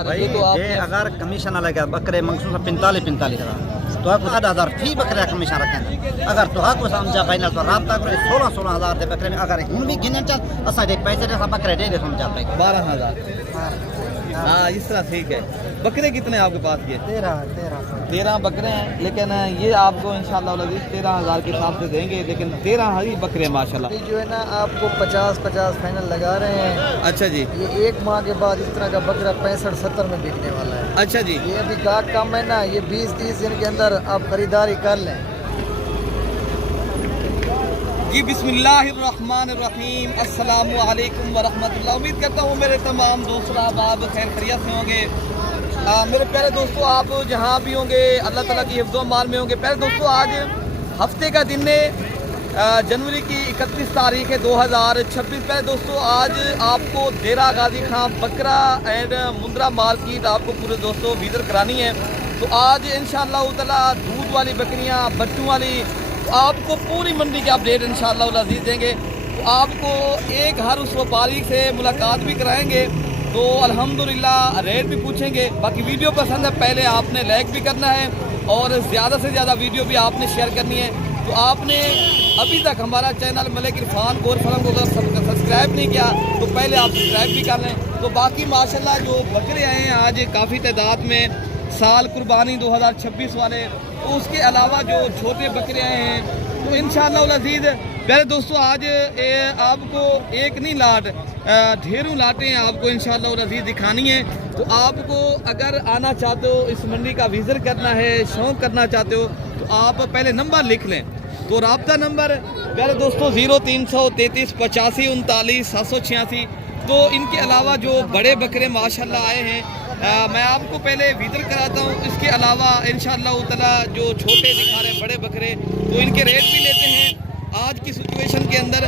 भाई तो आप ये अगर कमीशन लगे बकरे मंगसूस 45 हज़ार तो आपको 10,000 फी बकरे कमीशन रखें। अगर तो आपको समझा फाइनल तो रब्ता करो 16 हज़ार के बकरे में अगर हूँ भी गिनन चल असा दे पैसे दे बकरे दे समझा पाए 12,000। हाँ इस तरह ठीक है। बकरे कितने आपके पास ये? 13 बकरे हैं, लेकिन ये आपको इंशाल्लाह 13,000 के हिसाब से देंगे, लेकिन 13 ही बकरे हैं माशाल्लाह। जो है ना आपको 50 फाइनल लगा रहे हैं। अच्छा जी। ये एक माह के बाद इस तरह का बकरा 65-70 में बिकने वाला है। अच्छा जी। ये अभी गाहक कम है ना, ये 20-30 दिन के अंदर आप खरीदारी कर लें। जी बिस्मिल्लाहिर्रहमानिर्रहीम, अस्सलामु अलैकुम वरहमतुल्लाह। उम्मीद करता हूँ मेरे तमाम दोस्त आप खैर खैरियत से होंगे। मेरे प्यारे दोस्तों, आप जहाँ भी होंगे अल्लाह ताला की हिफ्ज़ो मान में होंगे। प्यारे दोस्तों, आज हफ्ते का दिन है, जनवरी की 31 तारीख है 2026। प्यारे दोस्तों, आज आपको देरा गाजी खां बकरा एंड मुंद्रा मार्केट आपको पूरे दोस्तों विजिट करानी है। तो आज इंशाअल्लाह ताला दूध वाली बकरियाँ, बच्चों वाली, तो आपको पूरी मंडी के अपडेट इंशाअल्लाह अज़ीज़ देंगे। तो आपको एक हर उस व्यापारी से मुलाकात भी कराएंगे, तो अल्हम्दुलिल्लाह रेट भी पूछेंगे। बाकी वीडियो पसंद है पहले आपने लाइक भी करना है और ज़्यादा से ज़्यादा वीडियो भी आपने शेयर करनी है। तो आपने अभी तक हमारा चैनल मलिक इरफान गौर फलम को अगर सब्सक्राइब नहीं किया तो पहले आप सब्सक्राइब भी कर लें। तो बाकी माशाल्लाह जो बकरे आए हैं आज काफ़ी तादाद में, साल कुर्बानी 2026 वाले, तो उसके अलावा जो छोटे बकरे आए हैं, तो इंशाअल्लाह अज़ीज़ प्यारे दोस्तों आज आपको एक नहीं लाट ढेरों लाटें आपको इंशाअल्लाह अज़ीज़ दिखानी है। तो आपको अगर आना चाहते हो, इस मंडी का विज़िट करना है, शौक़ करना चाहते हो, तो आप पहले नंबर लिख लें। तो रब्ता नंबर प्यारे दोस्तों 0333 85 39 786। तो इनके अलावा जो बड़े बकरे माशाल्लाह आए हैं, मैं आपको पहले विज़िट कराता हूँ। इसके अलावा इंशाअल्लाह ताला जो छोटे दिखा रहे हैं बड़े बकरे, तो इनके रेट भी लेते हैं। आज की सिचुएशन के अंदर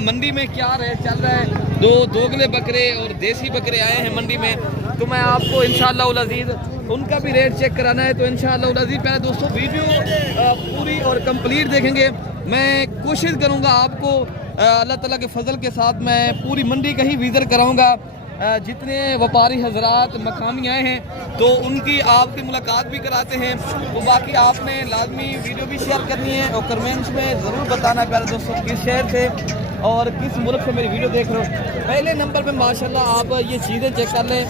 मंडी में क्या रेट चल रहा है, दो दोगले बकरे और देसी बकरे आए हैं मंडी में, तो मैं आपको इंशाअल्लाह अज़ीज़ उनका भी रेट चेक कराना है। तो इंशाअल्लाह अज़ीज़ प्यारे दोस्तों वीडियो पूरी और कंप्लीट देखेंगे। मैं कोशिश करूँगा आपको अल्लाह ताला के फजल के साथ मैं पूरी मंडी का ही विज़िट कराऊँगा। जितने व्यापारी हजरात मकामी आए हैं तो उनकी आपकी मुलाकात भी कराते हैं। तो बाकी आपने लाजमी वीडियो भी शेयर करनी है और कमेंट्स में ज़रूर बताना है प्यारे दोस्तों किस शहर से और किस मुल्क से मेरी वीडियो देख रहे हो। पहले नंबर पे माशाल्लाह आप ये चीज़ें चेक कर लें,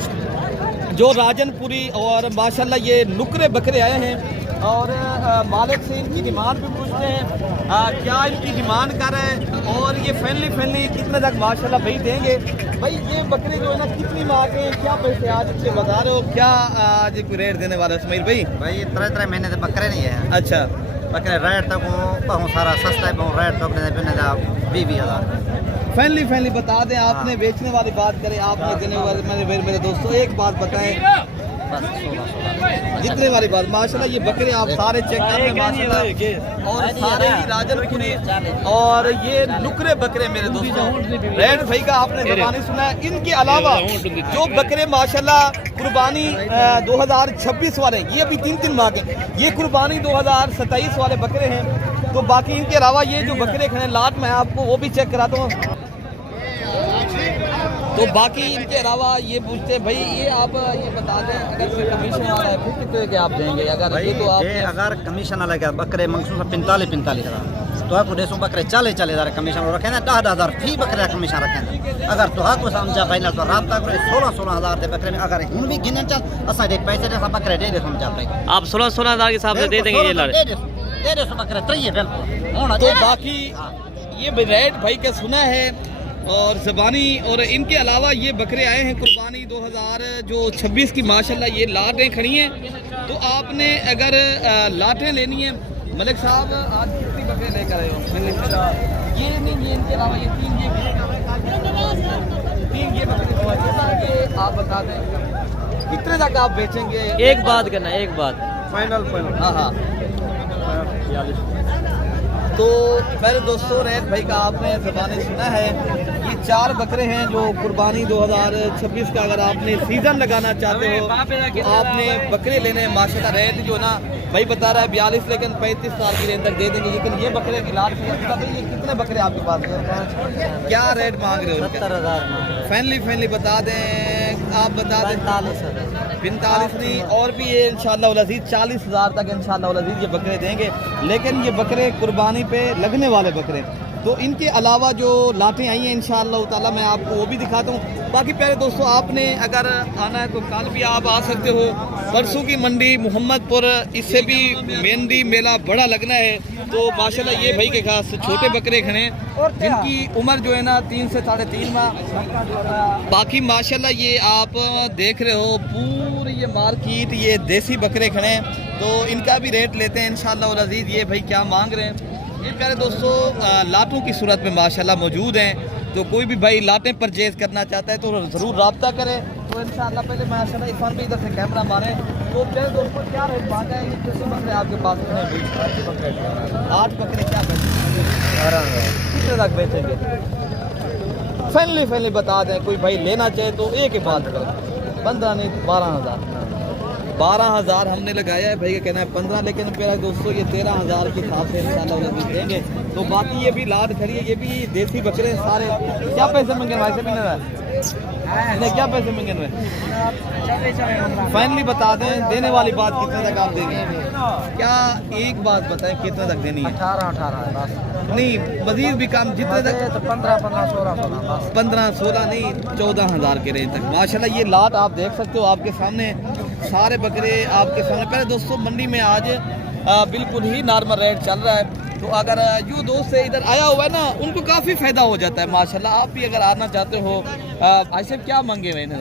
जो राजनपुरी और माशाल्लाह ये नुकरे बकरे आए हैं। और मालिक से इनकी डिमांड भी पूछते हैं, क्या इनकी डिमांड कर रहे हैं और ये फैनली कितने तक माशाल्लाह भाई देंगे। भाई ये बकरे जो है ना कितनी मांग हैं, क्या पैसे आज इससे बता रहे हो, क्या आज कोई रेट देने वाला है इसमाइल भाई? 3 महीने से बकरे नहीं है। अच्छा, बकरे रेट तक बहुत सारा सस्ता है, बहुत रेट तक 20 हज़ार फैनली बता दें। आपने बेचने वाली बात करें, आपने देने वाले मेरे दोस्तों एक बात बताएं, जितने वाली बात माशाल्लाह ये बकरे आप सारे चेक कर रहे हैं माशाल्लाह, और सारे ही राजनपुरी और ये नुकरे बकरे मेरे दोस्तों। रेट भाई का आपने ज़बानी सुना है। इनके अलावा जो बकरे माशाल्लाह कुर्बानी 2026 वाले, ये अभी 3 माह के, ये कुर्बानी 2027 वाले बकरे हैं। तो बाकी इनके अलावा ये जो बकरे खड़े लाट मैं आपको वो भी चेक कराता हूँ। तो बाकी इनके अलावा ये पूछते हैं भाई ये आप ये बता दें अगर से कमीशन वाला है फिर कितने के आप देंगे? अगर भाई तो आप अगर कमीशन लगे बकरे मंगसूस 45 हज़ार तो आपको 150 बकरे 40 हज़ार कमीशन रखें ना, 10,000 फी बकरे कमीशन रखें। अगर तो आपको समझा फाइनल तो रब्ता करो 16 हज़ार के बकरे में अगर हूँ भी गिनन चल असा दे पैसे दे बकरे दे समझा पाए आप 16 हज़ार के हिसाब से दे देंगे ये लड़े दे बकरे 3 बिल्कुल। तो बाकी ये रेट भाई का सुना है और ज़बानी। और इनके अलावा ये बकरे आए हैं कुर्बानी 2026 की माशाल्लाह, ये लाटें खड़ी हैं। तो आपने अगर लाटें लेनी है मलिक साहब, आज कितनी बकरे लेकर आए हो? ये नहीं, ये इनके अलावा ये 3 ये बकरे आप बता दें कितने तक आप बेचेंगे? एक बात करना, एक बात फाइनल हाँ। तो मेरे दोस्तों रेट भाई का आपने ज़बानी सुना है। ये 4 बकरे हैं जो कुर्बानी 2026 का अगर आपने सीज़न लगाना चाहते हो तो आपने बकरे लेने हैं। माशाल्लाह रेट जो ना भाई बता रहा है 42, लेकिन 35 साल के अंदर दे देंगे। लेकिन ये बकरे की लाट ये कितने बकरे आपके पास हैं, क्या रेट मांग रहे हो? 70,000 फैनली बता दें, आप बता दें 45 नहीं, और भी ये इंशाअल्लाह वल अज़ीज़ 40,000 तक इंशाअल्लाह वल अज़ीज़ ये बकरे देंगे। लेकिन ये बकरे कुर्बानी पे लगने वाले बकरे, तो इनके अलावा जो लाटें आई हैं इंशाअल्लाह ताला मैं आपको वो भी दिखाता हूँ। बाकी प्यारे दोस्तों, आपने अगर आना है तो कल भी आप आ सकते हो। परसों की मंडी मोहम्मदपुर, इससे भी मंडी मेला बड़ा लगना है। तो माशाल्लाह ये भाई के खास छोटे बकरे खड़े हैं जिनकी उम्र जो है ना 3 से 3.5 माह। बाकी माशाल्लाह ये आप देख रहे हो पूरी ये मार्केट, ये देसी बकरे खड़े हैं, तो इनका भी रेट लेते हैं इंशाअल्लाह वल अज़ीज़। ये भाई क्या मांग रहे हैं ये प्यारे दोस्तों लाटों की सूरत में माशाल्लाह मौजूद हैं। तो कोई भी भाई लाटें परचेज़ करना चाहता है तो ज़रूर रब्ता करें। तो इंशाअल्लाह पहले माशाल्लाह इरफान भी इधर से कैमरा मारें। तो प्यारे दोस्तों क्या रेट बात है, ये कितने बकरे आपके पास हैं? 8 बकरे क्या बेचेंगे? कितने तक बेचेंगे? फाइनली बता दें, कोई भाई लेना चाहे तो एक ही बात करें, 15 नहीं 12,000। 12,000 हमने लगाया है, भाई का कहना है 15, लेकिन प्यारे दोस्तों ये 13,000 के हिसाब से इंशाअल्लाह देंगे। तो बाकी ये भी लाद खड़ी है, ये भी देसी बकरे हैं सारे। क्या पैसे मंगे भाई से भी नहीं, क्या पैसे मंगे हुए? फाइनली बता दें, देने वाली बात कितने तक आप देंगे? क्या एक बात बताएं, कितने तक देनी है? 18 नहीं, मजीद भी कम, जितने तक? तो 15 16 15-16 नहीं, 14,000 के रेंज तक माशाल्लाह। ये लाट आप देख सकते हो आपके सामने, सारे बकरे आपके सामने। पहले दोस्तों मंडी में आज बिल्कुल ही नॉर्मल रेट चल रहा है। तो अगर जो दोस्त से इधर आया हुआ है ना, उनको काफ़ी फ़ायदा हो जाता है माशाल्लाह। आप भी अगर आना चाहते हो, ऐसे क्या मांगे हुए इन्हें?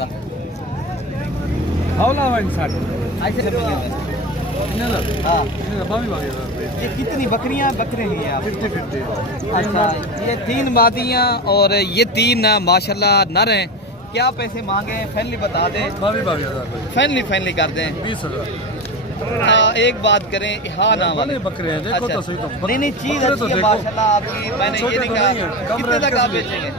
ऐसे हाँ, ये कितनी बकरियां बकरे हैं आप? 50-50। अच्छा, ये 3 मादियाँ और ये 3 माशाल्लाह नर हैं। क्या पैसे मांगे? फाइनली बता दें। फाइनली कर दें 20,000। एक बात करें, हाँ ना वाले बकरे हैं, देखो अच्छा। तो सही तो। नहीं चीज़ अच्छी है माशाल्लाह आपकी। मैंने ये नहीं कहा कितने तक आप बेचेंगे?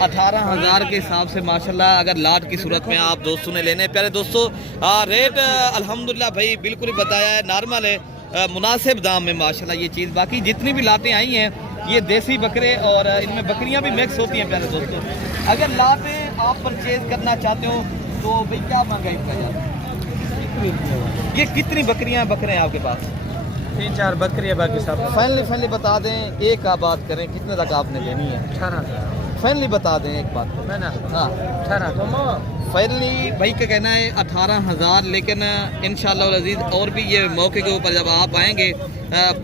18,000 के हिसाब से माशाल्लाह। अगर लाट की सूरत में आप दोस्तों ने लेने, प्यारे दोस्तों रेट अल्हम्दुलिल्लाह भाई बिल्कुल ही बताया है, नॉर्मल है, मुनासिब दाम में माशाल्लाह ये चीज़। बाकी जितनी भी लाटें आई हैं ये देसी बकरे और इनमें बकरियां भी मिक्स होती हैं। प्यारे दोस्तों, अगर लाटें आप परचेज करना चाहते हो तो भाई क्या महंगाई का यार? ये कितनी बकरियां बकरे हैं आपके पास? 3-4 बकरियां, बाकी सब फाइनली बता दें। एक का बात करें, कितने तक आपने देनी है? 18,000। फाइनली बता दें एक बात। हाँ 18 फाइनली भाई का कहना है 18,000, लेकिन इंशाअल्लाह अज़ीज़ और भी ये मौके के ऊपर जब आप आएंगे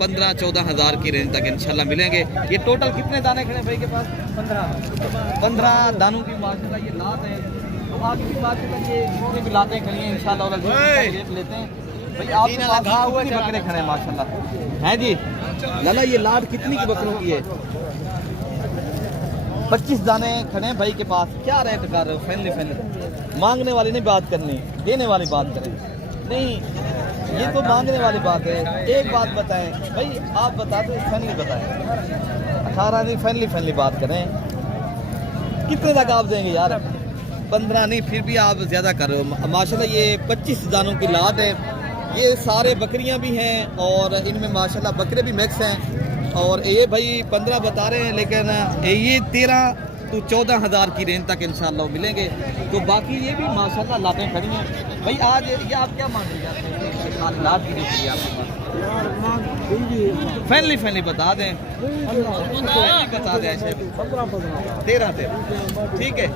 15-14,000 की रेंज तक इंशाअल्लाह मिलेंगे। ये टोटल कितने दाने खड़े भाई के पास? 15 दानों की माशाल्लाह ये लात है। तो आगे की बात करिए, जितने भी लातें खड़ी हैं इंशाअल्लाह रेट लेते हैं। भाई आपके पास कितने बकरे खड़े हैं माशाल्लाह? हैं जी लाला, ये लाट कितनी की बकरों की है? 25 दाने खड़े हैं भाई के पास। क्या रेट कर रहे हो? फाइनली मांगने वाली नहीं बात करनी, देने वाली बात करें। नहीं, ये तो मांगने वाली बात है। एक बात बताएं भाई, आप बता दो, फाइनली बताएं। 18 नहीं, फाइनली बात करें। कितने तक आप देंगे यार? 15 नहीं, फिर भी आप ज़्यादा कर रहे हो माशाल्लाह। ये 25 दानों की लाट है। ये सारे बकरियां भी हैं और इनमें माशाल्लाह बकरे भी मिक्स हैं। और ये भाई 15 बता रहे हैं, लेकिन ये 13 तो 14,000 की रेंज तक इंशाअल्लाह मिलेंगे। तो बाकी ये भी माशाल्लाह लाटें खड़ी हैं भाई। आज ये आप क्या मान लीजिए लाट की देखिए आपके पास? फाइनली बता दें, बता दें ऐसे 13 ठीक है,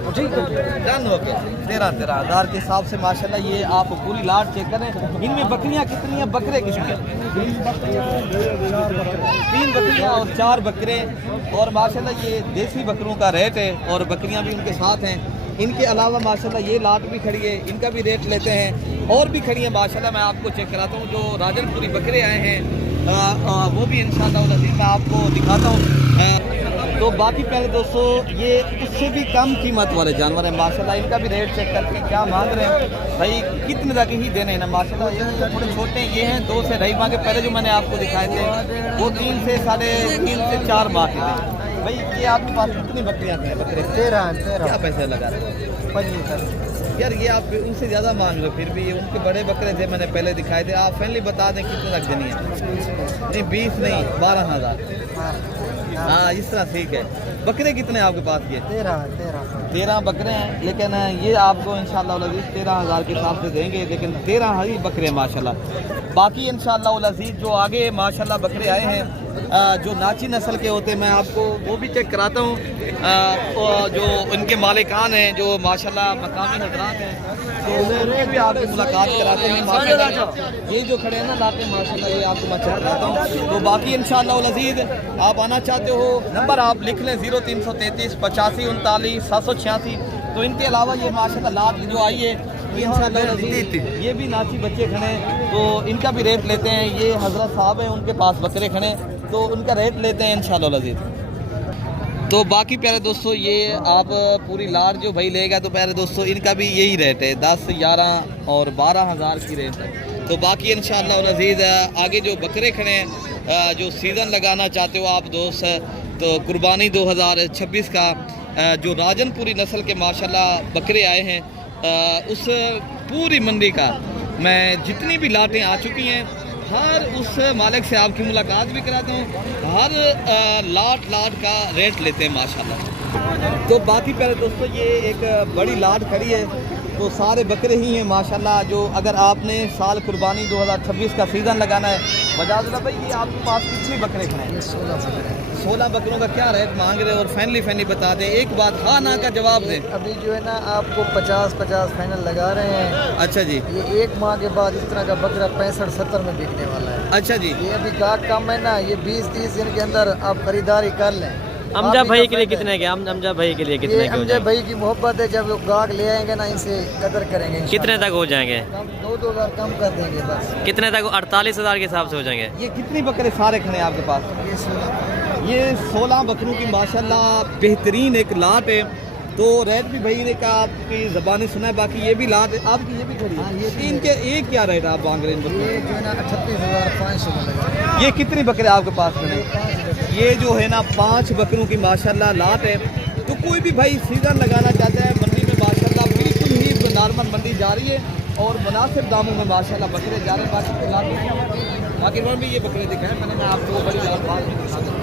डन हो गया। 13,000 के हिसाब से माशाल्लाह ये आप पूरी लाट चेक करें। इनमें बकरियां कितनी हैं, बकरे कितने हैं? 3 बकरियां और 4 बकरे। और माशाल्लाह ये देसी बकरों का रेट है और बकरियां भी उनके साथ हैं। इनके अलावा माशाल्लाह ये लाट भी खड़ी है, इनका भी रेट लेते हैं। और भी खड़ी है माशाल्लाह, मैं आपको चेक कराता हूँ। जो राजनपुरी बकरे आए हैं वो भी इंशाअल्लाह मैं आपको दिखाता हूँ। तो बाकी पहले दोस्तों ये उससे भी कम कीमत वाले जानवर हैं माशाल्लाह। इनका भी रेट चेक करके क्या मांग रहे हैं भाई, कितने तक ही देने हैं ना माशाल्लाह। ये थोड़े छोटे ये हैं, 2 से 2.5 माह के पहले जो मैंने आपको दिखाए थे वो 3 से 4 माह के थे भाई। ये आपके पास कितनी बकरियाँ हैं? बकरे 13। क्या पैसे लगा रहे हैं? 25 यार। ये आप उनसे ज़्यादा मांग लो, फिर भी ये उनके बड़े बकरे थे मैंने पहले दिखाए थे। आप फाइनली बता दें कितने तक देनी है? नहीं 20 नहीं, 12,000। हाँ इस तरह ठीक है। बकरे कितने आपके पास? ये 13। 13 बकरे हैं, लेकिन ये आपको इंशाअल्लाह 13,000 के हिसाब से देंगे, लेकिन 13 ही बकरे माशाल्लाह। बाकी इंशाअल्लाह जो आगे माशाल्लाह बकरे आए हैं जो नाची नस्ल के होते हैं, मैं आपको वो भी चेक कराता हूँ। जो उनके मालिकान हैं जो माशाल्लाह मकामी हजरात हैं, तो उनसे भी आपकी मुलाकात कराते हैं माशाल्लाह। ये जो खड़े हैं ना लाते माशाल्लाह, ये आपको मैं चेक कराता हूँ। तो बाकी इंशाअल्लाह अज़ीज़ आप आना चाहते हो, नंबर आप लिख लें 0333 85 39 786। तो इनके अलावा ये माशाल्लाह लात जो आई है ये भी नाची बच्चे खड़े हैं, तो इनका भी रेट लेते हैं। ये हजरत साहब हैं, उनके पास बकरे खड़े, तो उनका रेट लेते हैं इंशाअल्लाह अज़ीज़। तो बाकी प्यारे दोस्तों ये आप पूरी लाट जो भाई लेगा, तो प्यारे दोस्तों इनका भी यही रेट है, 10, 11 और 12,000 की रेट है। तो बाकी इंशाअल्लाह अज़ीज़ आगे जो बकरे खड़े हैं, जो सीज़न लगाना चाहते हो आप दोस्त, तो कुर्बानी 2026 का जो राजनपुरी नस्ल के माशाल्लाह बकरे आए हैं, उस पूरी मंडी का मैं जितनी भी लाटें आ चुकी हैं, हर उस मालिक से आपकी मुलाकात भी कराता हूँ, हर लाट का रेट लेते हैं माशाल्लाह। तो बाकी पहले दोस्तों ये एक बड़ी लाट खड़ी है, तो सारे बकरे ही हैं माशाल्लाह। जो अगर आपने साल कुर्बानी 2026 का सीज़न लगाना है, बजाजुल्लाह भाई ये आपके पास कितने बकरे खड़े हैं? 16 बकरों का क्या रेट मांग रहे हैं? और फैनली बता दें, एक बात हाँ ना का जवाब दें। अभी जो है ना आपको 50 फाइनल लगा रहे हैं। अच्छा जी। ये 1 माह के बाद इस तरह का बकरा 65-70 में बिकने वाला है। अच्छा जी। ये अभी गाहक कम है ना, ये 20-30 दिन के अंदर आप खरीदारी कर लें। अमजा भाई के लिए कितने के? अमजा भाई के लिए कितने के हो जाएंगे? भाई की मोहब्बत है, जब गाहक ले आएंगे ना इनसे कदर करेंगे। कितने तक हो जाएंगे? 2-2 कम कर देंगे बस। कितने तक? 48,000 के हिसाब से हो जाएंगे। ये कितनी बकरे सारे खड़े हैं आपके पास? ये 16 बकरों की माशाल्लाह बेहतरीन एक लाट है। तो रेट भी भाई ने कहा आपकी ज़बानी सुना है, बाकी ये भी लाट है आपकी, ये भी खड़ी है। इनके एक क्या रेट आप मांग रहे हैं? ये जो है ना 38,500 में लगा। ये कितनी बकरे आपके पास खड़े हैं? ये जो है ना 5 बकरों की माशाल्लाह लाट है। तो कोई भी भाई सीज़न लगाना चाहता है, मंडी में माशाल्लाह बिल्कुल ही नॉर्मल मंडी जा रही है और मुनासिब दामों में माशाल्लाह बकरे जा रहे हैं। बाकी में भी ये बकरे दिखाएं, मैंने आपको बड़ी बात भी दिखा दूँ।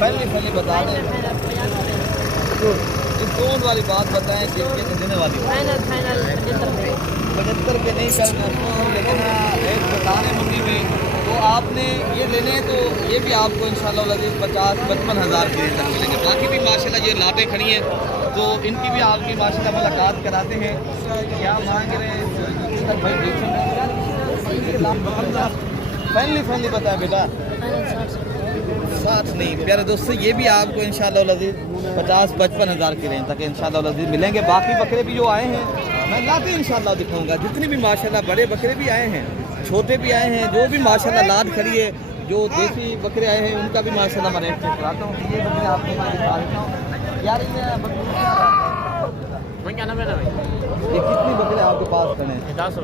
पहले बता दें, इस टोन वाली बात बताएं, जिसके देने वाली 75 पे नहीं कर दोस्तों, लेकिन रेट बता रहे मंडी में। तो आपने ये लेने हैं तो ये भी आपको इंशाअल्लाह 50-55 हज़ार के रेट तक मिलेंगे। बाकी भी माशाल्लाह ये लाटें खड़ी हैं, तो इनकी भी आपकी माशाल्लाह मुलाकात कराते हैं। क्या मांग रहे हैं फैनली बताएं बेटा। 60 नहीं प्यारे दोस्तों, ये भी आपको इंशाअल्लाह 50-55 हज़ार की रेंज तक इंशाअल्लाह मिलेंगे। बाकी बकरे भी जो आए हैं मैं लाते इंशाअल्लाह दिखाऊंगा, जितने भी माशाल्लाह बड़े बकरे भी आए हैं, छोटे भी आए हैं, जो भी माशाल्लाह लाट खड़ी है, जो देसी बकरे आए हैं उनका भी माशाल्लाह मैं रेट चेक कराता हूँ। ये बकरे आपको मैं दिखा देता हूँ यार। ये कितनी बकरे आपके पास खड़े हैं? 10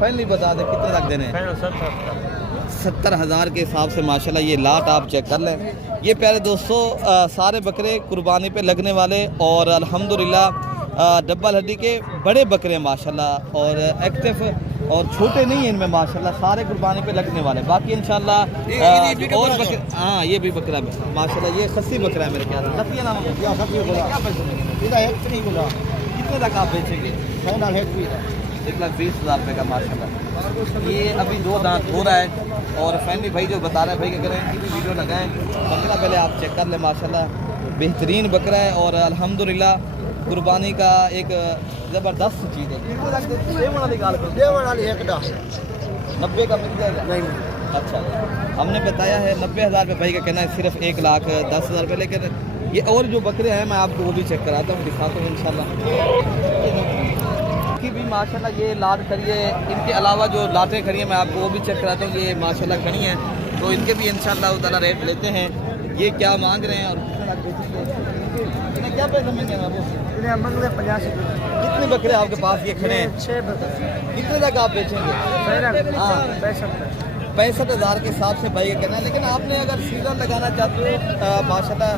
फाइनली बता दें कितने तक देने हैं? 70 हज़ार के हिसाब से माशाल्लाह ये लाट आप चेक कर लें। ये प्यारे दोस्तों सारे बकरे कुर्बानी पे लगने वाले और अल्हम्दुलिल्लाह डबल हड्डी के बड़े बकरे माशाल्लाह और एक्टिव और छोटे नहीं हैं इनमें माशाल्लाह, सारे कुर्बानी पे लगने वाले। बाकी इंशाल्लाह और बकरे, हाँ ये भी बकरा माशाल्लाह, ये खस्सी बकरा है मेरे ख्याल में। खस्सी नाम कितने तक आप बेचेंगे? 1,20,000 रुपये का माशाल्लाह। ये अभी 2 दांत हो रहा है और फैमिली भाई जो बता रहे हैं भाई कि अगर इनकी भी वीडियो लगाएं, बकरा पहले आप चेक कर लें माशाल्लाह, बेहतरीन बकरा है और अल्हम्दुलिल्लाह कुर्बानी का एक ज़बरदस्त चीज़ है। कितने तक निकाल कर 90 का मिल जाएगा? नहीं। अच्छा, हमने बताया है 90,000 रुपये, भाई का कहना है सिर्फ 1,10,000 रुपये। लेकिन ये और जो बकरे हैं मैं आपको वो भी चेक कराता हूँ, दिखाता हूँ इंशाल्लाह। की भी माशाल्लाह ये लाट खड़ी है, इनके अलावा जो लाटें खड़ी हैं मैं आपको वो भी चेक कराता हूँ। ये माशाल्लाह खड़ी हैं, तो इनके भी इंशाल्लाह ताला रेट लेते हैं। ये क्या मांग रहे हैं और इन्हें क्या पैसे मिलेंगे? इन्हें मंग रहे 85। कितने बकरे आपके पास ये खड़े हैं? 6 बकरे। कितने तक आप बेचेंगे? हाँ 65 हज़ार के हिसाब से भाई कहना है। लेकिन आपने अगर सीज़न लगाना चाहते हो माशाल्लाह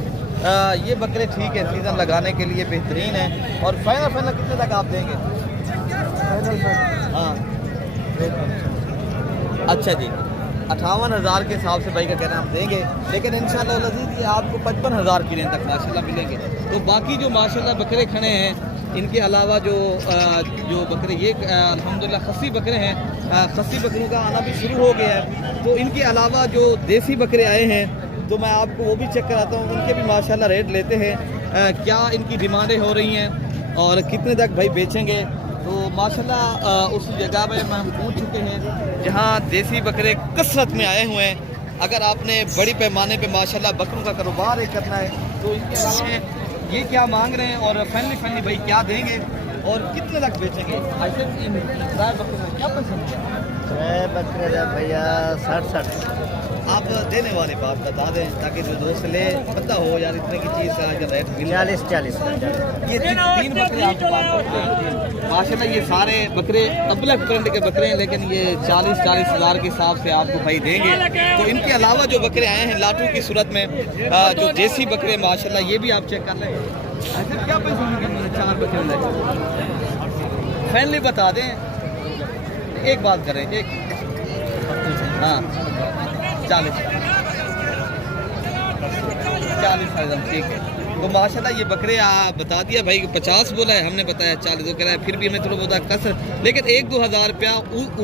ये बकरे ठीक है, सीज़न लगाने के लिए बेहतरीन है। और फाइनल कितने तक आप देंगे? फाइनल हाँ अच्छा जी, 58,000 के हिसाब से भाई का कहना हम देंगे, लेकिन इंशाल्लाह अज़ीज़ ये आपको 55,000 की रेंज तक माशाल्लाह मिलेंगे। तो बाकी जो माशाल्लाह बकरे खड़े हैं, इनके अलावा जो बकरे ये अल्हम्दुलिल्लाह खस्सी बकरे हैं, खस्सी बकरों का आना भी शुरू हो गया है। तो इनके अलावा जो देसी बकरे आए हैं तो मैं आपको वो भी चेक कराता हूँ, उनके भी माशाल्लाह रेट लेते हैं, क्या इनकी डिमांडें हो रही हैं और कितने तक भाई बेचेंगे। तो माशाल्लाह उस जगह पे हम पहुँच चुके हैं जहाँ देसी बकरे कसरत में आए हुए हैं। अगर आपने बड़ी पैमाने पे माशाल्लाह बकरों का कारोबार करना है तो इनके अलावा ये क्या मांग रहे हैं और फैमिली भाई क्या देंगे और कितने तक बेचेंगे। ऐसे बकरों में क्या पसंद है? बकरे भैया 60 आप देने वाली बात बता दें ताकि जो दोस्त ले पता हो यार इतने की चीज़ का रेट मिल 40 ये तीन बकरे आपके पास हैं माशाल्लाह। ये सारे बकरे अबलग प्रिंट के बकरे हैं, लेकिन ये 40 हज़ार के हिसाब से आपको भाई देंगे। तो इनके अलावा जो बकरे आए हैं लाटू की सूरत में, जो देसी बकरे माशाल्लाह ये भी आप चेक कर लें। ऐसे क्या पैसे मिलेंगे 4 बकरे फैमिली बता दें। एक बात करें, एक हाँ 40 ठीक है। तो माशाल्लाह ये बकरे बता दिया भाई 50 बोला है, हमने बताया 40 तो कह रहा है, फिर भी हमें थोड़ा बहुत कसर, लेकिन 1-2 हज़ार रुपया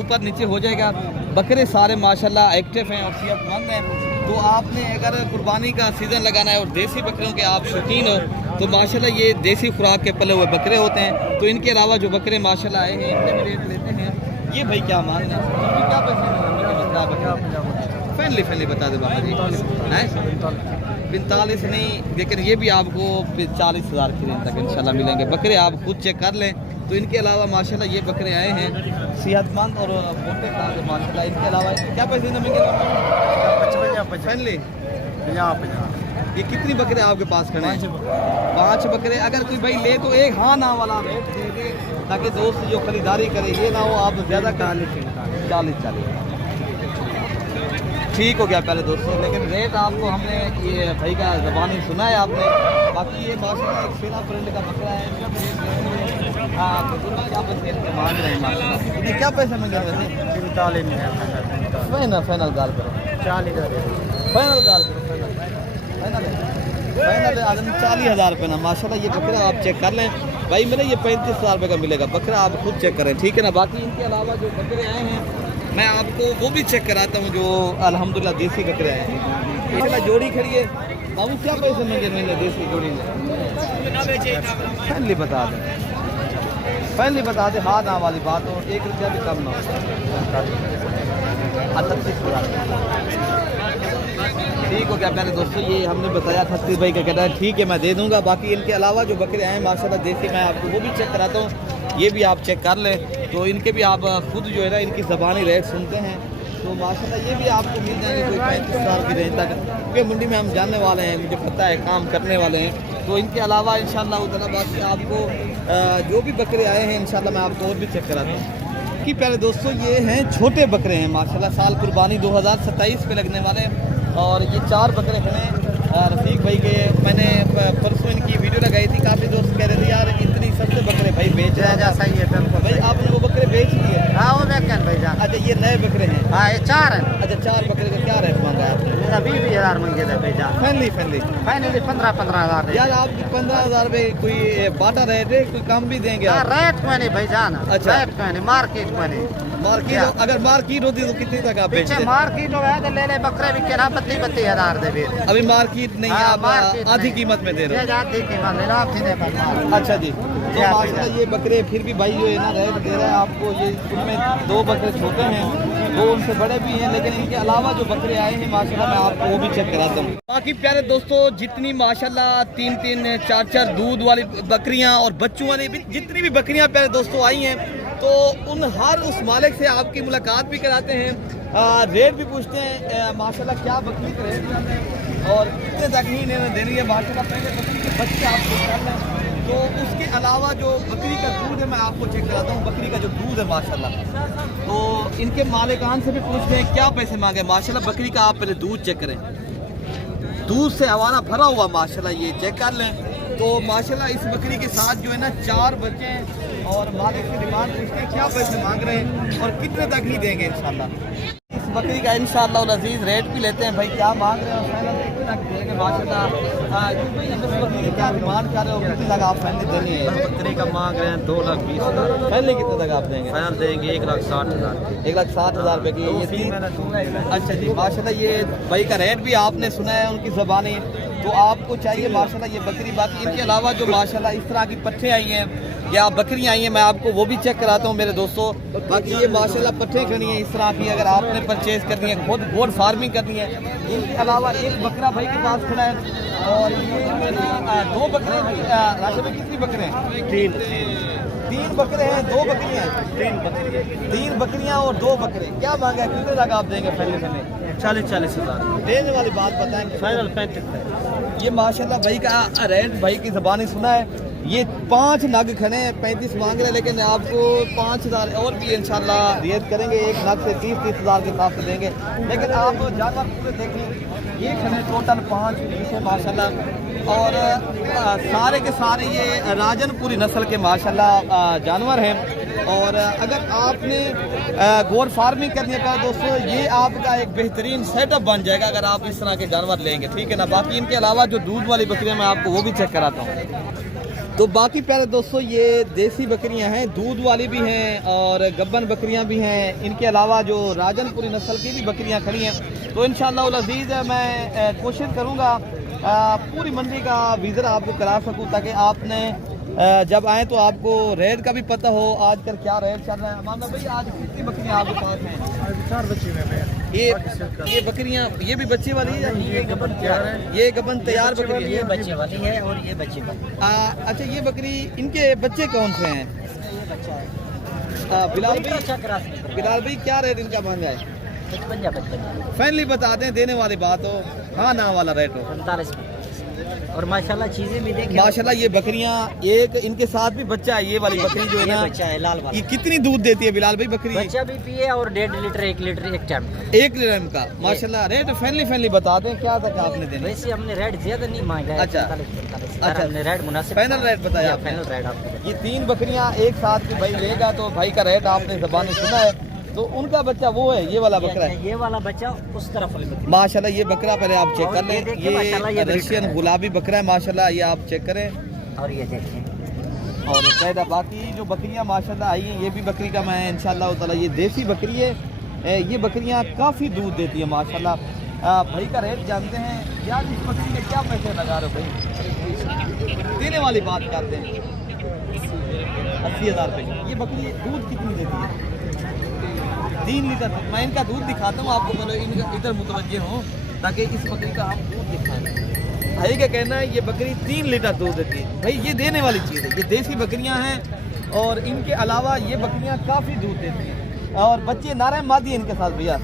ऊपर नीचे हो जाएगा। बकरे सारे माशाल्लाह एक्टिव हैं और सेहतमंद हैं। तो आपने अगर कुर्बानी का सीज़न लगाना है और देसी बकरियों के आप शौकीन हो तो माशाल्लाह ये देसी खुराक के पले हुए बकरे होते हैं। तो इनके अलावा जो बकरे माशाल्लाह आए हैं इनके भी रेट लेते हैं। ये भाई क्या मांग रहे हैं, क्या पैसे फैमिली बता दे बाबा जी। 45 नहीं, लेकिन ये भी आपको 40 हज़ार की रेंज तक इंशाल्लाह मिलेंगे। बकरे आप खुद चेक कर लें। तो इनके अलावा माशाल्लाह ये बकरे आए हैं सेहतमंद और मोटे ताजे माशाल्लाह। इनके अलावा क्या पैसे मिलेंगे फैमिली? ये कितनी बकरे आपके पास खड़े हैं? 5 बकरे। अगर कोई भाई ले तो एक हाँ ना वाला रेट दे दे ताकि दोस्त जो खरीदारी करे ये ना हो आप ज़्यादा 40 ठीक हो गया पहले दोस्तों, लेकिन रेट आपको हमने ये भाई का ज़बानी सुना है आपने। बाकी ये माशाल्लाह एक सेना प्रिंट का बकरा है। हाँ तो क्या पैसे मांग रहे हैं? ये क्या पैसे मांग रहे हैं? 45 में फाइनल गाल करो 40 फाइनल गाल करो फाइनल आदमी 40 हज़ार रुपये ना। माशाल्लाह ये बकरा आप चेक कर लें भाई, मेरे ये 35 हज़ार रुपये का मिलेगा बकरा, आप खुद चेक करें ठीक है ना। बाकी इनके अलावा जो बकरे आए हैं मैं आपको वो भी चेक कराता हूँ जो अल्हम्दुलिल्लाह देसी बकरे आए हैं। इसमें जोड़ी खड़ी है बाबू, क्या पैसे मिलेंगे मैंने देसी जोड़ी में? फैमिली बता दे हाँ ना वाली बात हो, 1 रुपया भी कम ना हो। 38 ठीक हो गया मेरे दोस्तों, ये हमने बताया 38 भाई का कहना है ठीक है मैं दे दूंगा। बाकी इनके अलावा जो बकरे आए हैं माशाल्लाह देसी, मैं आपको वो भी चेक कराता हूँ, ये भी आप चेक कर लें। तो इनके भी आप खुद जो है ना इनकी ज़बानी रेट सुनते हैं तो माशाल्लाह ये भी आपको मिल जाएंगे कोई 35 हज़ार की रेंज तक, क्योंकि मंडी में हम जानने वाले हैं, मुझे पता है काम करने वाले हैं। तो इनके अलावा इंशाल्लाह उतना बाकी आपको जो भी बकरे आए हैं इंशाल्लाह मैं आपको और भी चेक कराता हूँ। कि प्यारे दोस्तों ये हैं छोटे बकरे हैं माशाल्लाह, साल कुर्बानी 2027 पे लगने वाले हैं। और ये 4 बकरे हैं रफ़ीक भाई के, मैंने परसों इनकी वीडियो लगाई थी, काफ़ी दोस्त कह रहे थे यार इतनी सस्ते बकरे भाई बेच रहे हैं। सही है बिल्कुल भाई आपने वो बकरे बेच दिए? हाँ वो बेचन भाई जान। अच्छा ये नए बकरे हैं? हाँ ये 4 हैं। अच्छा 4 बकरे का क्या रेट मांगा है आपने? मेरा 20 हज़ार मंगे थे भाई जान। फैमिली फाइनली 15 हज़ार यार आप 15 हज़ार रुपये कोई बाटा रहे थे, कोई कम भी देंगे आप? रेट को नहीं भाई जान। अच्छा। रेट को नहीं, मार्केट को नहीं। मार्केट अगर मार्केट होती तो कितनी तक आप बेचते? मार्केट है तो ले बकरे भी के 32 हज़ार दे भी। अभी मार्केट नहीं है, आप आधी कीमत में दे रहे हो? आधी कीमत ले रहा। अच्छा जी। तो माशाल्लाह ये बकरे फिर भी भाई जो है ना रेट दे रहा है आपको। ये इनमें 2 बकरे छोटे हैं, 2 उनसे बड़े भी हैं, लेकिन इनके अलावा जो बकरे आए हैं माशाल्लाह मैं आपको वो भी चेक कराता हूँ। बाकी प्यारे दोस्तों जितनी माशाल्लाह 3-3, 4-4 दूध वाली बकरियाँ और बच्चों वाली जितनी भी बकरियाँ प्यारे दोस्तों आई हैं तो उन हर उस मालिक से आपकी मुलाकात भी कराते हैं, रेट भी पूछते हैं माशाल्लाह क्या बकरी का रेट और कितने तक ही इन्हें देनी है माशाल्लाह। पहले बकरी के बच्चे आप चेक कर लें। तो उसके अलावा जो बकरी का दूध है मैं आपको चेक कराता हूँ, बकरी का जो दूध है माशाल्लाह। तो इनके मालिकान से भी पूछते हैं क्या पैसे मांगे माशाल्लाह। बकरी का आप पहले दूध चेक करें, दूध से हवाना भरा हुआ माशाल्लाह, ये चेक कर लें। तो माशाल्लाह इस बकरी के साथ जो है ना 4 बच्चे हैं और मालिक की डिमांड पूछते हैं क्या पैसे मांग रहे हैं और कितने तक ही देंगे इंशाल्लाह। इस बकरी का इंशाअल्लाह अजीज रेट भी लेते हैं। भाई क्या मांग रहे हो? फाइनल कितने तक देंगे माशाल्लाह? भाई इस बकरी की क्या डिमांड कर रहे हो? कितने तक आप फाइनल देनी है? बकरी का मांग रहे हैं 2,20,000। फाइनल कितने तक आप देंगे? फाइनल देंगे 1,60,000। 1,60,000 रुपये की ये तीन। अच्छा जी माशाल्लाह, ये भाई का रेट भी आपने सुना है उनकी ज़बानी, तो आपको चाहिए माशाल्लाह ये बकरी। बाकी इनके अलावा जो माशाल्लाह इस तरह की पट्ठे आई हैं या बकरियां आई हैं, मैं आपको वो भी चेक कराता हूँ मेरे दोस्तों। बाकी ये माशाल्लाह पट्ठे खड़ी हैं इस तरह की, अगर आपने परचेज करनी है, खुद गोड फार्मिंग करनी है। इनके अलावा एक बकरा भाई के पास खड़ा है और ये ना 2 बकरे राशि में कितनी बकरे हैं? 3 बकरे हैं, 2 बकरियां हैं। 3 बकरियां और 2 बकरे। क्या मांगा है? कितने तक आप देंगे? पहले 40,000 देने वाली बात बताएं। फाइनल 35,000। ये माशाल्लाह भाई का रेट भाई की ज़बानी सुना है। ये 5 नग खड़े हैं, 35 मांग रहे हैं, लेकिन आपको 5,000 और भी इंशाल्लाह रियायत करेंगे। एक नग से 30,000 के हिसाब से देंगे। लेकिन आप जानवर पूरे देखें, ये खड़े टोटल 5 पीस है माशाल्लाह, और सारे के सारे ये राजनपुरी नस्ल के माशाल्लाह जानवर हैं। और अगर आपने गोर फार्मिंग करनी है दोस्तों, ये आपका एक बेहतरीन सेटअप बन जाएगा अगर आप इस तरह के जानवर लेंगे, ठीक है ना। बाकी इनके अलावा जो दूध वाली बकरियां मैं आपको वो भी चेक कराता हूँ। तो बाकी प्यारे दोस्तों ये देसी बकरियां हैं, दूध वाली भी हैं और गब्बन बकरियां भी हैं। इनके अलावा जो राजनपुरी नस्ल की भी बकरियां खड़ी हैं। तो इंशाअल्लाह अज़ीज़ मैं कोशिश करूँगा पूरी मंडी का विज़िट आपको करा सकूँ, ताकि आपने जब आए तो आपको रेट का भी पता हो आजकल क्या रेट चल रहा है। मामा भाई आज कितनी बकरियां आपके पास हैं? 4 बच्चे हैं। ये बकरियां ये भी बच्चे वाली है? ये गबन तैयार है। ये गबन तैयार बकरी है, ये बच्चे वाली है और ये बच्चे वाली। अच्छा ये बकरी, इनके बच्चे कौन से हैं? ये बच्चा है बिलाल भाई क्या रेट इनका मांगा है? 55 फाइनली बता दें, देने वाली बात हो, हाँ ना वाला रेट हो। 45 और माशाल्लाह चीजें भी देखें। माशाल्लाह ये बकरियां, एक इनके साथ भी बच्चा है, ये वाली बकरी जो है ना, बच्चा है लाल वाला। ये कितनी दूध देती है बिलाल भाई बकरी? बच्चा भी पिए और 1.5 लीटर 1 लीटर एक टाइम 1 लीटर का। माशाल्लाह रेट फाइनली बता दें क्या तक आपने देना? वैसे हमने रेट ज्यादा नहीं मांगा है। अच्छा। 45 अच्छा। हमने रेट मुनासिब फाइनल रेट बताया आपने? फाइनल रेट आपको। ये 3 बकरियां एक साथ की भाई लेगा तो भाई का रेट आपने ज़बानी सुना है। तो उनका बच्चा वो है, ये वाला बकरा है। ये वाला बच्चा उस तरफ वाली बकरी। माशाल्लाह ये बकरा पहले आप चेक कर और ये लें, देखिए माशाल्लाह ये रशियन गुलाबी बकरा है माशाल्लाह, ये आप चेक करें। और ये देखें और पैदा बाकी जो बकरियां माशाल्लाह आई हैं, ये भी बकरी का मैं इंशाल्लाह ताला, ये देसी बकरी है। ये बकरियां काफ़ी दूध देती है माशाल्लाह। भाई का रेट जानते हैं यार, इस बकरी के क्या पैसे लगा रहे हो भाई? देने वाली बात करते हैं 80,000 रुपये। ये बकरी दूध कितनी देती है? 3 लीटर। मैं इनका दूध दिखाता हूँ आपको, पहले इनका इधर मुतवज्जे हो ताकि इस बकरी का आप दूध दिखाएं। भाई का कहना है ये बकरी 3 लीटर दूध देती है। भाई ये देने वाली चीज़ है, ये देसी बकरियां हैं और इनके अलावा ये बकरियां काफ़ी दूध देती हैं और बच्चे नारे मादी हैं इनके साथ भैया,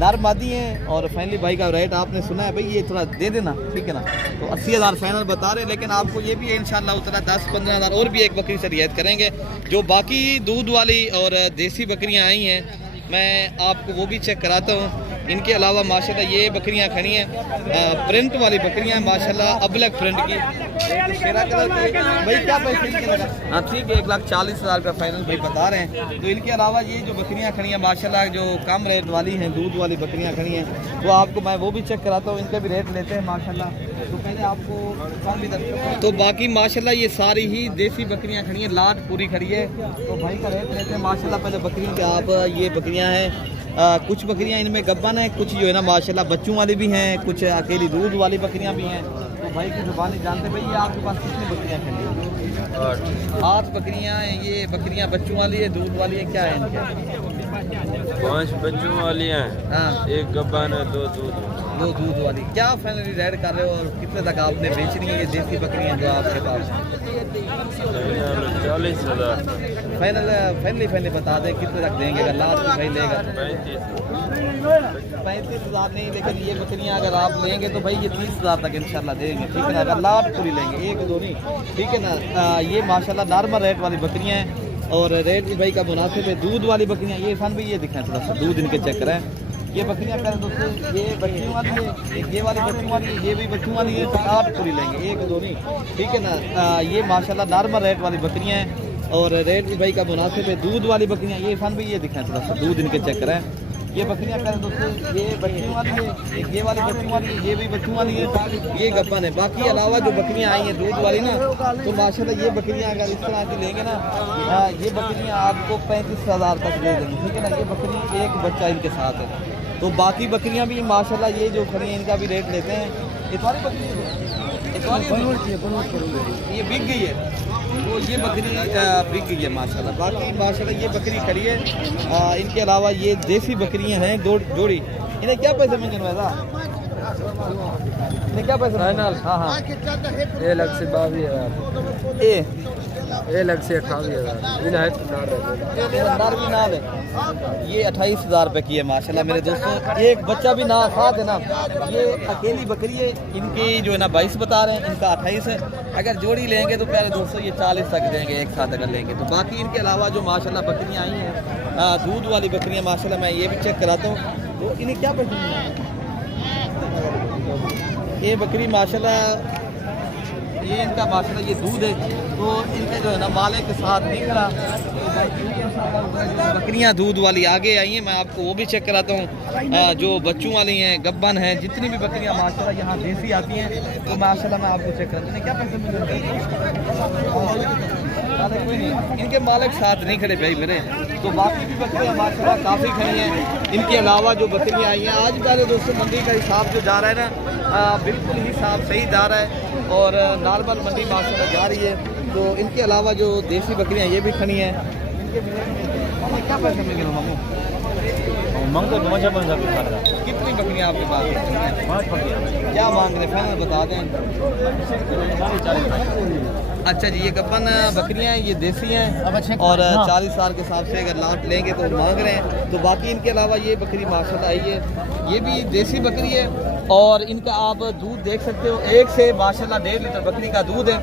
नर मादी हैं। और फाइनली भाई का रेट आपने सुना है, भाई ये थोड़ा दे देना, ठीक है ना। तो 80,000 फाइनल बता रहे हैं, लेकिन आपको ये भी है इंशाल्लाह उतना 10-15,000 और भी एक बकरी से रियायत करेंगे। जो बाकी दूध वाली और देसी बकरियां आई हैं मैं आपको वो भी चेक कराता हूँ। इनके अलावा माशाल्लाह ये बकरियां खड़ी हैं, प्रिंट वाली बकरियां माशाल्लाह, अबलग प्रिंट की, शेरा कलर की। भाई क्या पैसे इनके लगा? हाँ ठीक है, 1,40,000 का फाइनल भाई बता रहे हैं। तो इनके अलावा ये जो बकरियां खड़ी हैं माशाल्लाह, जो कम रेट वाली हैं, दूध वाली बकरियां खड़ी हैं, तो आपको मैं वो भी चेक कराता हूँ। इनका भी रेट लेते हैं माशाल्लाह। तो पहले आपको तो बाकी माशाल्लाह ये सारी ही देसी बकरियां खड़ी हैं, लाट पूरी खड़ी है। तो भाई का रेट लेते हैं माशाल्लाह। पहले बकरियों के आप, ये बकरियां हैं, कुछ बकरियां इनमें गब्बन है, कुछ जो है ना माशाल्लाह बच्चों वाली भी हैं, कुछ अकेली दूध वाली बकरियां भी हैं। तो भाई की ज़ुबानी जानते भाई, ये आपके पास कितनी बकरियां खड़ी हैं? 8 बकरियां हैं। ये बकरियां बच्चों वाली है, दूध वाली है, क्या है इनके? 5 बच्चों वाली हैं। हाँ, 1 गब्बन है, 2 दूध वाली। क्या फाइनली रेट कर रहे हो और कितने तक आपने बेचनी है ये देसी बकरियां जो आपके पास हैं? 40,000। फाइनली बता दें कितने तक देंगे अगर लास्ट भाई लेगा? 35,000 नहीं, लेकिन ये बकरियां अगर आप लेंगे तो भाई ये 30,000 तक इंशाल्लाह देंगे, ठीक है ना, अगर लाट पूरी लेंगे, 1-2 नहीं, ठीक है ना। ये माशाल्लाह नॉर्मल रेट वाली बकरियां हैं और रेट भी भाई का मुनासिब है। दूध वाली बकरियां, ये सन भाई ये दिखाएं थोड़ा सा, दूध इनके चेक करें। ये बकरियां पहले दोस्तों, ये बच्चों वाली है, एक ये वाली बच्चों वाली है, ये भी बच्चों वाली है, तो 8 पूरी लेंगे, 1-2 नहीं, ठीक है ना। ये माशाल्लाह नॉर्मल रेट वाली बकरियां हैं और रेट भी भाई का मुनासिब है। दूध वाली बकरियां, ये सन भी ये दिखाएं थोड़ा सा, दूध इनके चेक करें। ये बकरियां प्यारे दोस्तों, ये बच्चों वाली है, एक ये वाली बच्चों वाली है, ये भी बच्चों वाली है, ये गब्बन है। बाकी अलावा जो बकरियां आई हैं दूध वाली ना, तो माशाल्लाह ये बकरियां अगर इस तरह की लेंगे ना, ये बकरियां आपको 35,000 तक दे देंगी, ठीक है ना। ये बकरी एक बच्चा इनके साथ है। तो बाकी बकरियां भी माशाल्लाह ये जो खड़ी हैं इनका भी रेट लेते हैं। इतवारी बकरी है, ये बिक गई है, तो ये बकरी बिक गई है माशाल्लाह। बाकी माशाल्लाह ये बकरी खड़ी है। इनके अलावा ये देसी बकरियां हैं दो जोड़ी। इन्हें क्या पैसे मिल रहा है? इन्हें क्या पैसे? हाँ हाँ, 1,22,000 1,28,000 भी नाल है। ये 28,000 रुपये की है माशाल्लाह मेरे दोस्तों। एक बच्चा भी ना साथ है ना, ये अकेली बकरी है। इनकी जो है ना 22 बता रहे हैं, इनका 28 है। अगर जोड़ी लेंगे तो प्यारे दोस्तों ये 40 तक देंगे एक साथ अगर लेंगे तो। बाकी इनके अलावा जो माशाल्लाह बकरियाँ आई हैं दूध वाली बकरियाँ माशाल्लाह, मैं ये भी चेक कराता हूँ। तो इन्हें क्या पैसे? ये बकरी माशाल्लाह, ये इनका माशाल्लाह ये दूध है, तो इनके जो है ना माले के साथ निकला। बकरियां दूध वाली आगे आई हैं, मैं आपको वो भी चेक कराता हूँ। जो बच्चों वाली हैं, गब्बन हैं, जितनी भी बकरियां माशाल्लाह यहाँ देसी आती हैं, तो माशाल्लाह मैं आपको चेक कराता हूँ। क्या पैसे मिल रहे हैं? कोई नहीं, इनके मालिक साथ नहीं खड़े भाई मेरे। तो बाकी भी बकरियां माशाल्लाह काफ़ी खड़ी हैं। इनके अलावा जो बकरियां आई हैं आज पहले दोस्तों मंडी का हिसाब जो जा रहा है ना, बिल्कुल हिसाब सही जा रहा है और नॉर्मल मंडी माशाल्लाह जा रही है। तो इनके अलावा जो देसी बकरियां ये भी खड़ी हैं। इनके क्या पैसे मिल गए मामू? कितनी बकरियां आपके पास? 5 बकरियां। क्या मांग रहे फाइनल बता दें। अच्छा जी, ये गब्बन बकरियां हैं, ये देसी हैं और 40,000 के हिसाब से अगर लाट लेंगे तो मांग रहे हैं। तो बाकी इनके अलावा ये बकरी माशाल्लाह आई है, ये भी देसी बकरी है और इनका आप दूध देख सकते हो, एक से माशाल्लाह 1.5 लीटर बकरी का दूध है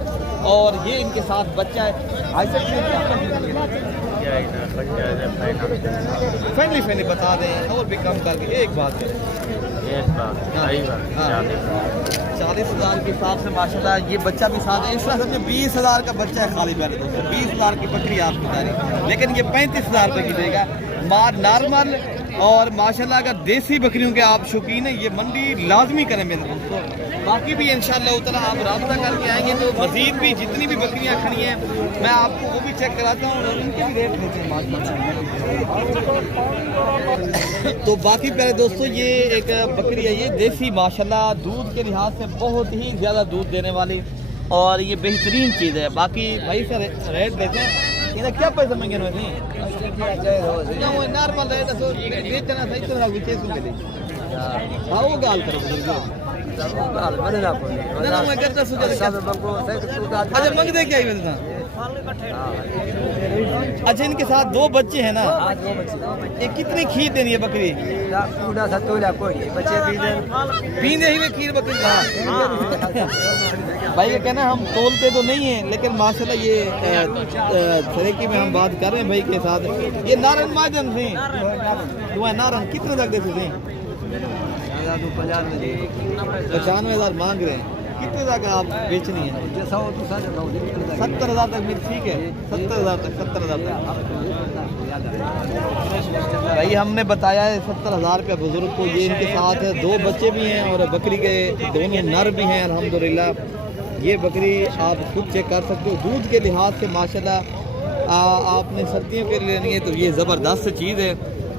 और ये इनके साथ बच्चा है। फैमिली बता दें और भी कम करके एक बात है। 40,000 के हिसाब से माशाल्लाह ये बच्चा भी साथ है। इस तरह से 20,000 का बच्चा है खाली पहले दोस्तों। 20,000 की बकरी आपको बता रही, लेकिन ये 35,000 रुपये की देगा मार नॉर्मल। और माशाल्लाह अगर देसी बकरियों के आप शौकीन हैं, ये मंडी लाजमी करें मेरे दोस्तों। बाकी भी इंशाअल्लाह उतना आप राब्ता करके आएंगे तो मज़ीद भी जितनी भी बकरियां खड़ी हैं मैं आपको वो भी चेक कराता हूँ और इनके भी रेट देते हैं माशाल्लाह। तो बाकी प्यारे दोस्तों ये एक बकरी है, ये देसी माशाल्लाह दूध के लिहाज से बहुत ही ज़्यादा दूध देने वाली और ये बेहतरीन चीज़ है। बाकी भाई से रेट देते हैं। इन्हें क्या पैसे मंगे नॉर्मल रेट बेचना सही तरह वो गाल करो। अच्छा मंगते क्या ही वैसे? अच्छा इनके साथ 2 बच्चे हैं ना, ये कितनी खीर देनी है बकरी? पीने ही में खीर बकरी। भाई का कहना हम तोलते तो नहीं है, लेकिन माशाल्लाह ये सरेकी में हम बात कर रहे हैं भाई के साथ। ये नारन माजन से नारन कितने तक देते थे? 95,000 मांग रहे हैं। कितने तक आप बेचनी है? 70,000 तक मिल, ठीक है 70,000 तक। 70,000 तक भाई हमने बताया है 70,000 रुपये बुजुर्ग को। ये इनके साथ 2 बच्चे भी हैं और बकरी के दोनों नर भी हैं अल्हम्दुलिल्लाह। ये बकरी आप खुद चेक कर सकते हो। दूध के लिहाज से माशाल्लाह आपने सर्दियों के लिए लेनी है तो ये ज़बरदस्त चीज़ है।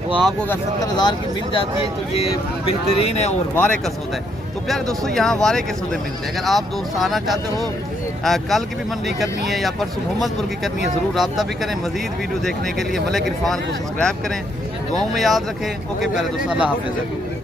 तो आपको अगर 70,000 की मिल जाती है तो ये बेहतरीन है और वारे का सौदा है। तो प्यारे दोस्तों यहाँ वारे के सौदे मिलते हैं। अगर आप दोस्त आना चाहते हो, कल की भी मंडी करनी है या परसों मोहम्मदपुर की करनी है, ज़रूर रब्ता भी करें। मज़ीद वीडियो देखने के लिए मलिक इरफान को सब्सक्राइब करें, दुआओं में याद रखें। ओके प्यारे दोस्तों, अल्लाह हाफ़िज़।